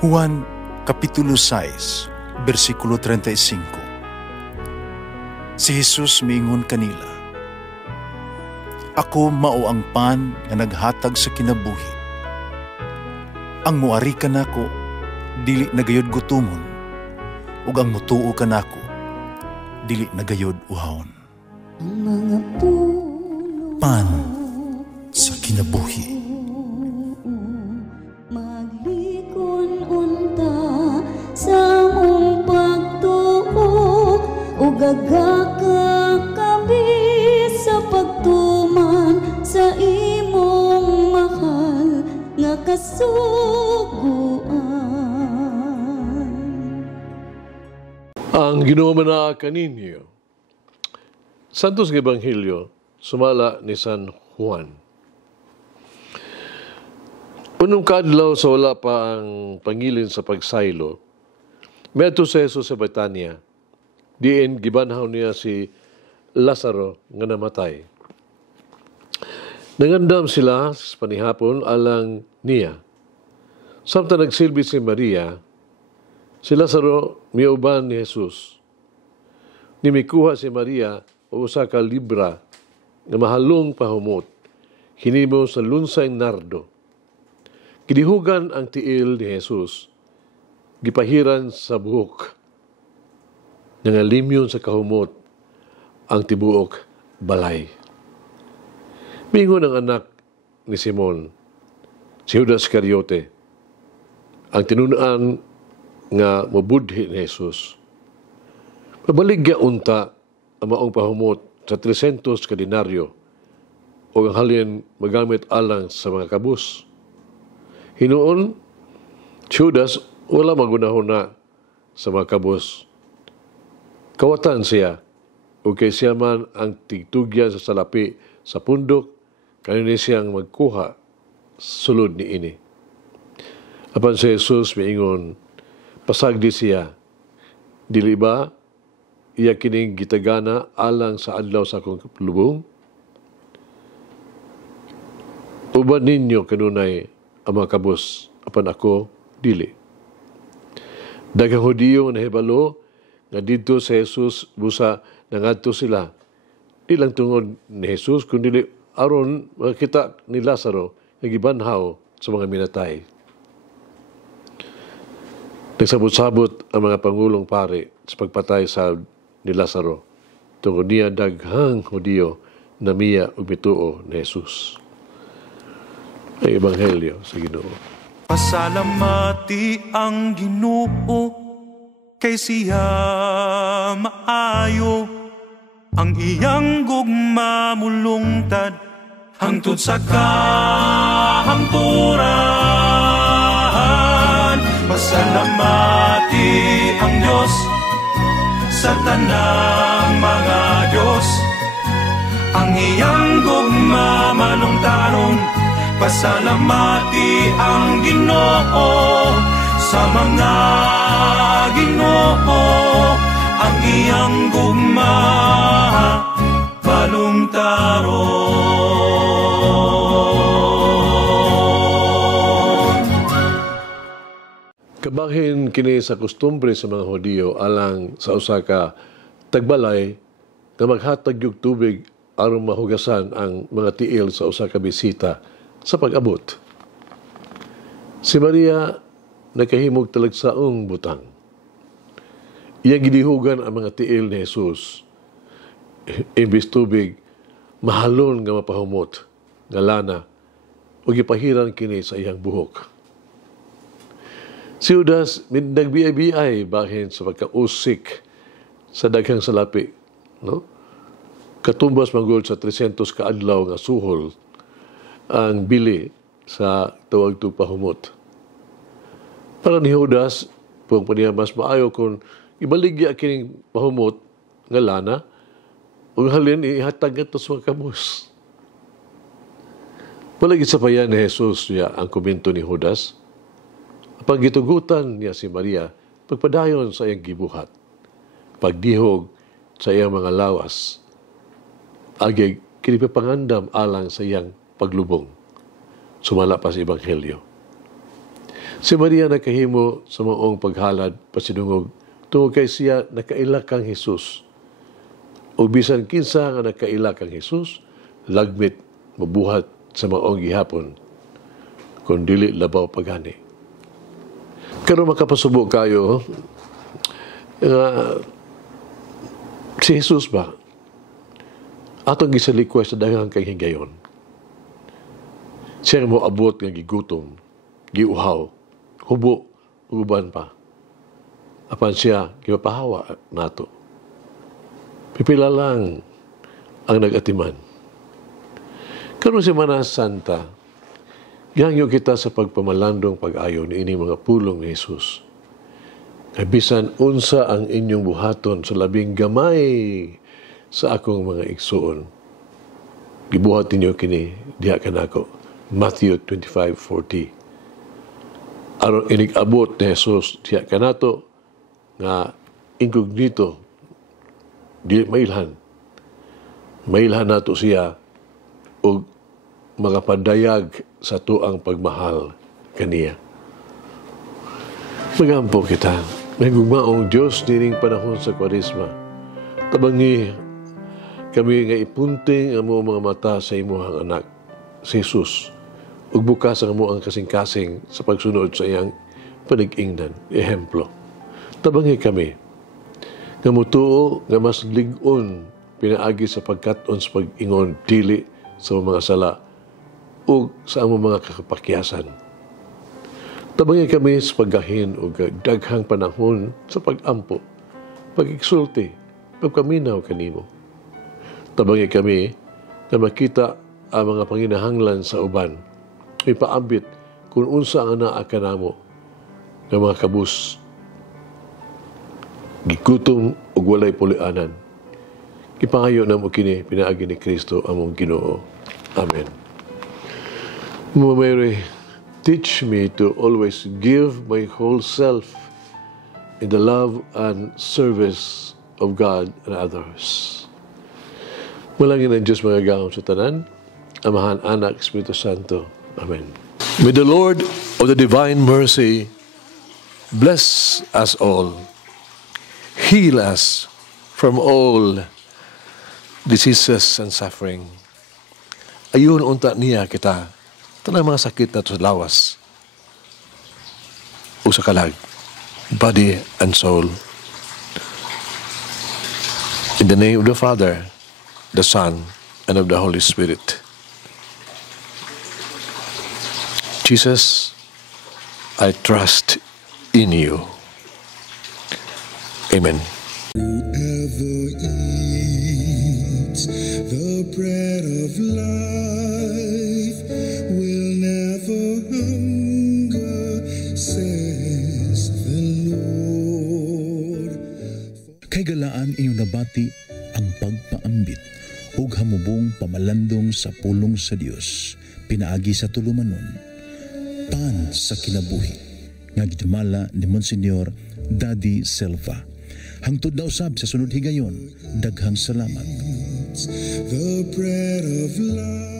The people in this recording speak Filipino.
Juan Kapitulo 6, versikulo 35. Si Jesus miingon kanila, "Ako mao ang pan nga naghatag sa kinabuhi. Ang muari kanako dili nagayod gutomon, ug ang mutuo kanako dili nagayod uhawon." Ang mga puno Pan sa kinabuhi. maglikon unta sa mong pagtuo ug gagakabi sa pagtuman sa imong mahal nga kasuguan. Ang Ginoo man kaninyo. Santos nga Ebanghelyo sumala ni San Juan. Unong kaadlaw sa wala pa ang pangilin sa pagsaylo, meadto si Jesus sa Betania, diin gibanhaw niya si Lazaro nga namatay. Nangandam sila sa panihapon alang niya. Samtang nagsilbi si Maria, si Lazaro miuban ni Jesus. Nimikuha si Maria o usa ka libra nga mahalong pahumot, hinimo sa lunsay nardo. Gidihugan ang tiil ni Jesus, gipahiran sa buhok, nangalimyon sa kahumot ang tibuok balay. Mingon ang anak ni Simon, si Judas Iscariote, ang tinunaan nga mabudhi ni Jesus. Mabaligya unta ang maong pahumot sa 300 ka denaryo o ang halin magamit alang sa mga kabus. Hinuon, Judas wala magunahon na sa mga kabus. Kawatan siya o kay siya man ang tigtugyan sa salapi sa pundok, kanina siyang magkuha sulod ni ini. Apan si Jesus miingon, pasagdi siya, dili ba iya kining gitagana alang sa adlaw sa akong lubong? Uban ninyo kanunay ang mga kabus, apan ako dili. Daghang Hudiyo nga nahibalo nga didto sa Jesus busa nangadto sila. Di lang tungod ni Jesus kundi aron makita ni Lazaro nga gibanhaw sa mga minatay. Nagsabot-sabot ang mga pangulong pari sa pagpatay sa ni Lazaro. Tungod niya daghang Hudiyo na miya ug mituo ni Jesus. Ang Ebanghelyo sa Ginoo. Pasalamati ang Ginoo kay siya maayo, ang iyang gugma mulungtad hangtod sa kahangturan. Pasalamati ang Diyos sa tanang mga Diyos, ang iyang gugma malungtaron. Pasalamati ang Ginoo sa mga Ginoo, ang iyang gugma balungtaron. Kabahin kini sa kustumbre sa mga Hudiyo alang sa usa ka tagbalay nga maghatag og tubig aron mahugasan ang mga tiil sa usa ka bisita sa pag-abot. Si Maria nakahimog talagsaong butang. Iya gidihugan ang mga tiil ni Jesus. Imbis tubig, mahalon nga mapahumot nga lana o gipahiran kini sa iyang buhok. Si Judas nagbiay-biay bahin sa pagkausik sa daghang salapi, no? Katumbas manggol sa 300 ka adlaw nga suhol ang bili sa tawag to pahumot. Para ni Judas, kung paniya mas maayo kung ibaligya kining pahumot nga lana, o halin ihatag ito sa mga kabus. Palagi sa payan ni Jesus niya ang komento ni Judas. Pag gitugutan niya si Maria, pagpadayon sa iyang gibuhat, pagdihog sa iyang mga lawas, agay kinipapangandam alang sa iyang paglubong. Sumala pa sa Ebanghelyo. Si Maria nakahimo sa maong paghalad pasidungog tungod kay siya nakaila kang Hesus. O bisan kinsa nga nakaila kang Hesus, lagmit mabuhat sa maong gihapon kung dili labaw pagani. Karon makapasubo kayo nga si Jesus ba atong gisalikwa sa daghang kay higayon. Siya mo abot nga gigutom, giuhaw, hubo, uban pa. Apan siya gipapahawa nato. Pipila lang ang nagatiman. Karon Semana Santa, gihangyo kita sa pagpamalandong pag-ayo ni ini mga pulong ni Jesus. Kay bisan unsa ang inyong buhaton sa labing gamay sa akong mga igsuon. Gibuhat ninyo kini diha kanako. Matthew 25:40. Aron inig-abot ni Jesus diha kanato nga incognito di mailhan. Mailhan nato siya og mga padayag sa tuang pagmahal kaniya. Magampo kita. Nagugmaong Diyos dining panahon sa Kwaresma. Tabangi kami nga ipunting ang mga mata sa imuhang anak, si Jesus, ug bukas ang ang kasing-kasing sa pagsunod sa iyang panig-ingnan, ehemplo. Tabangi kami nga mutuo nga mas lig-on pinaagi sa pagkat-on sa pag-ingon dili sa mga sala ug sa among mga kakapakyasan. Tabangi kami sa paggahin o daghang panahon sa pag-ampo, pag-iksulti, pagkaminaw kanimo. Tabangi kami na makita ang mga panginahanglan sa uban, ipaambit kung unsa ang anaa kanamo ng mga kabus, gikutom o walay pulianan. Ipangayo na mo kini pinaagi ni Kristo among Ginoo. Amen. Mama Mary, teach me to always give my whole self in the love and service of God and others. Malangin ang Diyos mga gaon sa tanan, Amahan, Anak, Espiritu Santo. Amen. May the Lord of the divine mercy bless us all, heal us from all diseases and suffering. Ayun unta niya kita, tanang mga sakit na sa lawas o sa kalag, body and soul. In the name of the Father, the Son, and of the Holy Spirit. Jesus, I trust in you. Amen. Whoever eats the bread of life will never hunger, says the Lord. Kay galaan inyong nabati ang pagpaambit ug hamubong pamalandong sa pulong sa Dios pinaagi sa tulumanon pan sa kinabuhi nga gidumala ni Monsignor Daddy Silva. Hangtod na usab sa sunod higayon, daghang salamat. The bread of life.